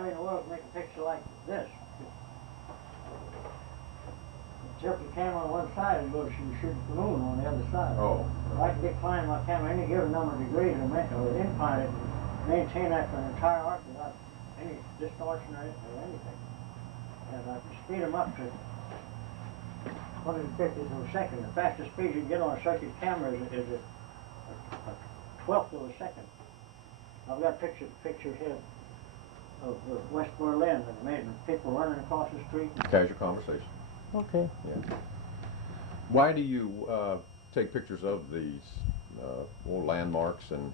nobody in the world can make a picture like this. Tilt the camera on one side and go shoot the moon on the other side. Oh. I can decline my camera any given number of degrees or incline it, maintain that for an entire arc without any distortion or anything. And I can speed them up to 150 to a second. The fastest speed you can get on a circuit camera is a twelfth of a second. I've got pictures here of West Berlin that made people running across the street. Casual conversation. Okay. Yeah. Why do you take pictures of these landmarks and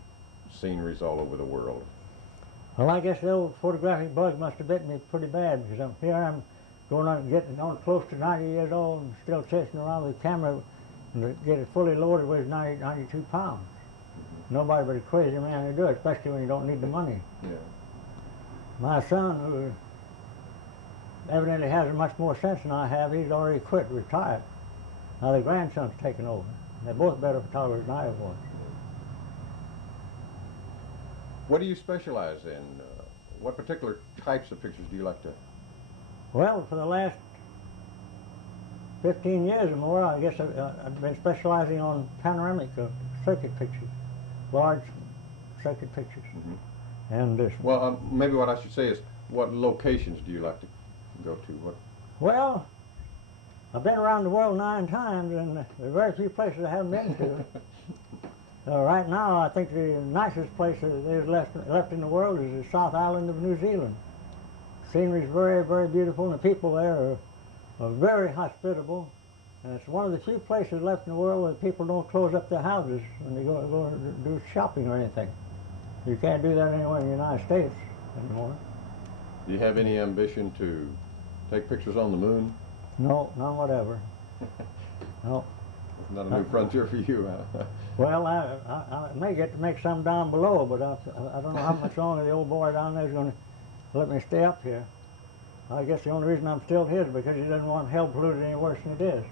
sceneries all over the world? Well, I guess the old photographic bug must have bitten me pretty bad, because here I'm going on getting on close to 90 years old and still chasing around with a camera and to get it fully loaded weighs 92 pounds. Nobody but a crazy man to do it, especially when you don't need the money. Yeah. My son, who evidently has much more sense than I have, he's already quit, retired. Now the grandson's taken over. They're both better photographers than I was. What do you specialize in? What particular types of pictures do you like to? Well, for the last 15 years or more, I guess I've been specializing on panoramic circuit pictures, large circuit pictures. Mm-hmm. And well, maybe what I should say is, what locations do you like to go to? What? Well, I've been around the world 9 times, and there are very few places I haven't been to. Right now, I think the nicest place that there's left in the world is the South Island of New Zealand. The scenery is very, very beautiful, and the people there are very hospitable. And it's one of the few places left in the world where people don't close up their houses when they go do shopping or anything. You can't do that anywhere in the United States anymore. Do you have any ambition to take pictures on the moon? No, none whatever. No. It's not a new frontier for you, huh? Well, I may get to make some down below, but I don't know how much longer the old boy down there is going to let me stay up here. I guess the only reason I'm still here is because he doesn't want hell polluted any worse than it is.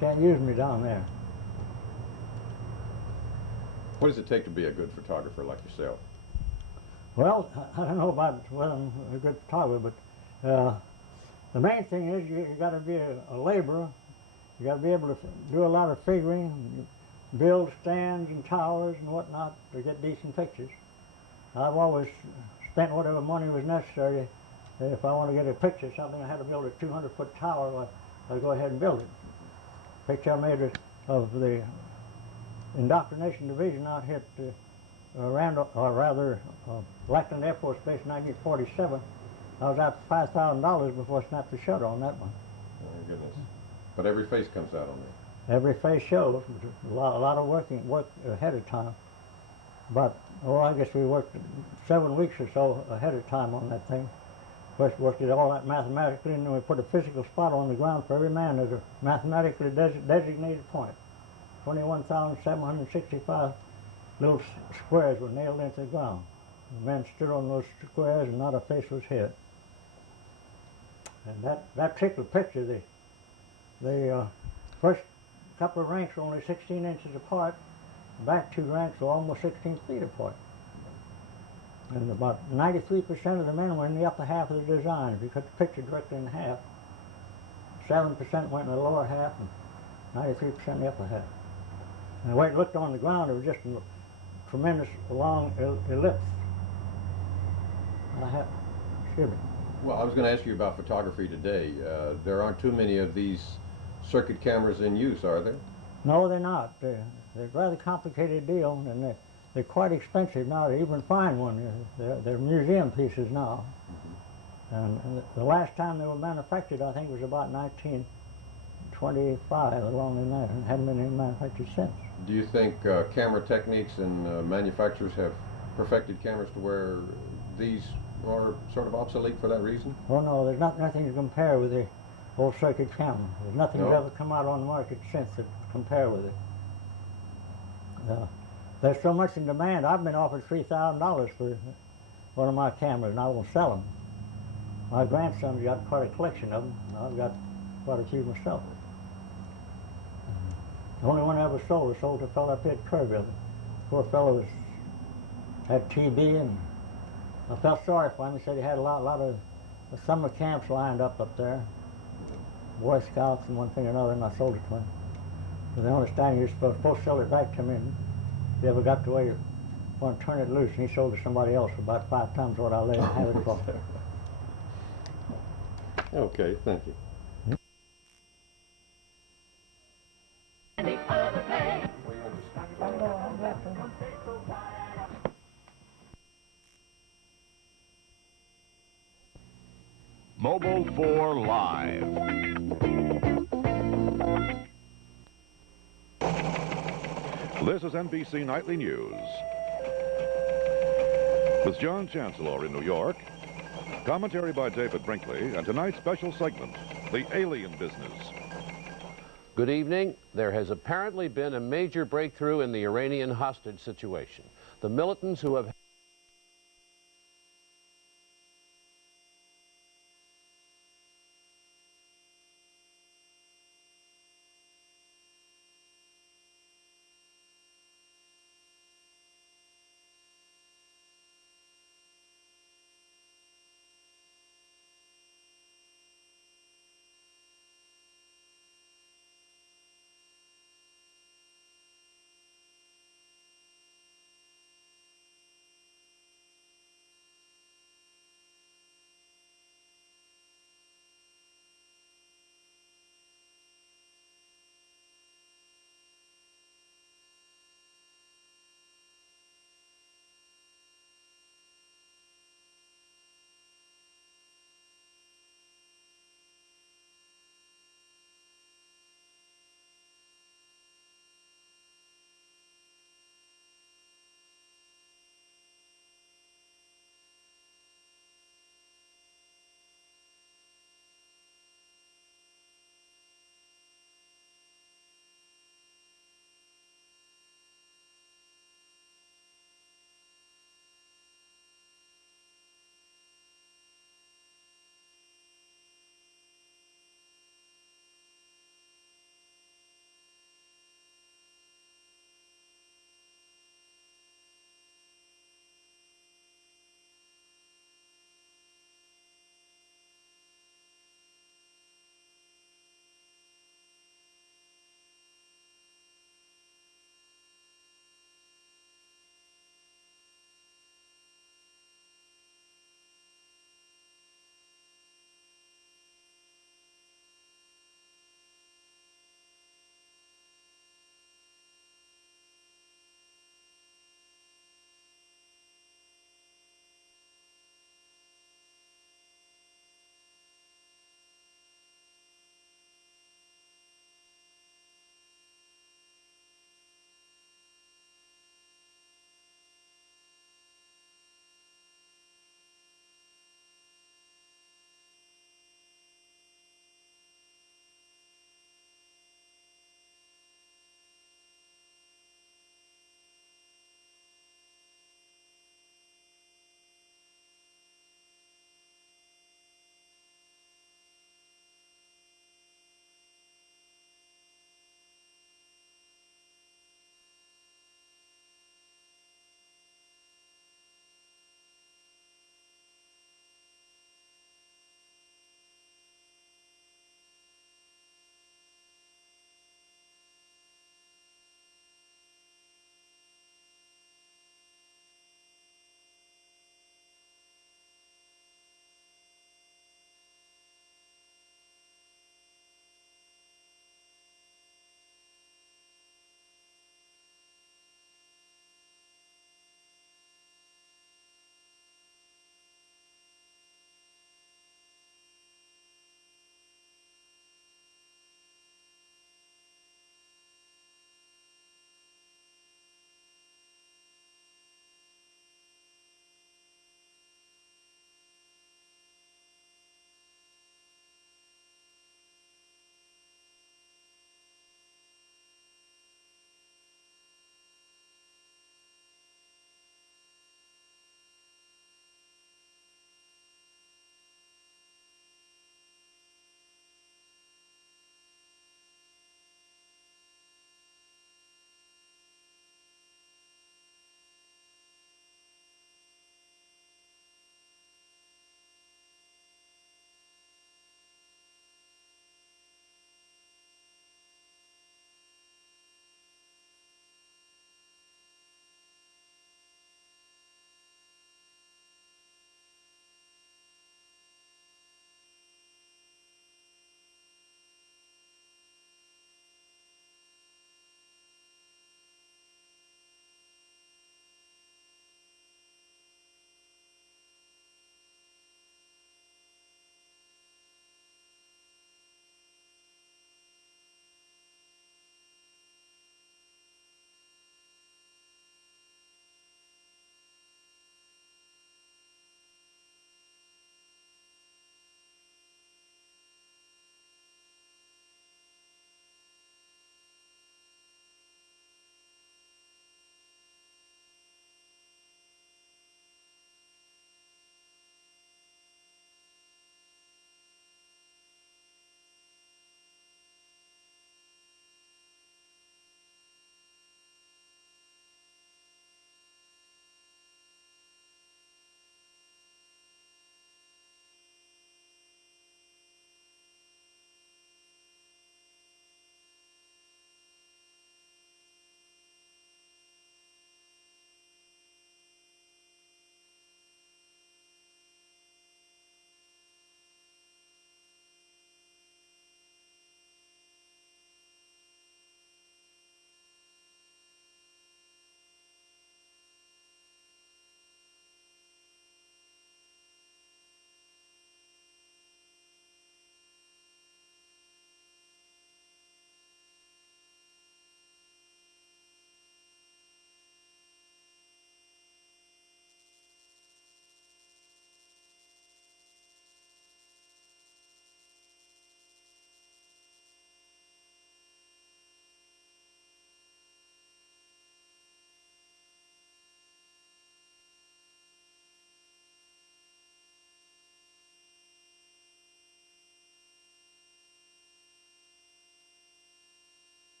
Can't use me down there. What does it take to be a good photographer like yourself? Well, I don't know about whether I'm a good photographer, but the main thing is you got to be a laborer. You got to be able to do a lot of figuring, build stands and towers and whatnot to get decent pictures. I've always spent whatever money was necessary. If I want to get a picture of something, I had to build a 200-foot tower. Well, I'll go ahead and build it. Picture I made of the indoctrination division out here at Lackland Air Force Base in 1947. I was out for $5,000 before I snapped the shutter on that one. Oh, my goodness. But every face comes out on there. Every face shows. A lot of work ahead of time. But, I guess we worked 7 weeks or so ahead of time on that thing. First worked it all out mathematically, and then we put a physical spot on the ground for every man at a mathematically designated point. 21,765 little squares were nailed into the ground. The men stood on those squares and not a face was hit. And that particular picture, the first couple of ranks were only 16 inches apart. The back 2 ranks were almost 16 feet apart. And about 93% of the men were in the upper half of the design. If you cut the picture directly in half, 7% went in the lower half and 93% in the upper half. And the way it looked on the ground, it was just a tremendous long ellipse. Excuse me. Well, I was going to ask you about photography today. There aren't too many of these circuit cameras in use, are there? No, they're not. They're a rather complicated deal, and they're quite expensive now to even find one. They're museum pieces now. Mm-hmm. And the last time they were manufactured, I think, was about 1925, along in that, and haven't been manufactured since. Do you think camera techniques and manufacturers have perfected cameras to where these are sort of obsolete for that reason? Oh no, there's nothing to compare with the old circuit camera. There's nothing that's ever come out on the market since that compare with it. There's so much in demand. I've been offered $3,000 for one of my cameras, and I won't sell them. My grandson's got quite a collection of them. I've got quite a few myself. The only one I ever sold was sold to a fellow up here at Kerrville. The poor fellow had TB and I felt sorry for him. He said he had a lot of summer camps lined up there, Boy Scouts and one thing or another, and I sold it to him. With the understanding he was supposed to sell it back to me, and if he ever got the way you want to turn it loose, and he sold it to somebody else for about 5 times what I let him have it for. Okay, thank you. Mobile 4 Live. This is NBC Nightly News. With John Chancellor in New York, commentary by David Brinkley, and tonight's special segment, The Alien Business. Good evening. There has apparently been a major breakthrough in the Iranian hostage situation. The militants who have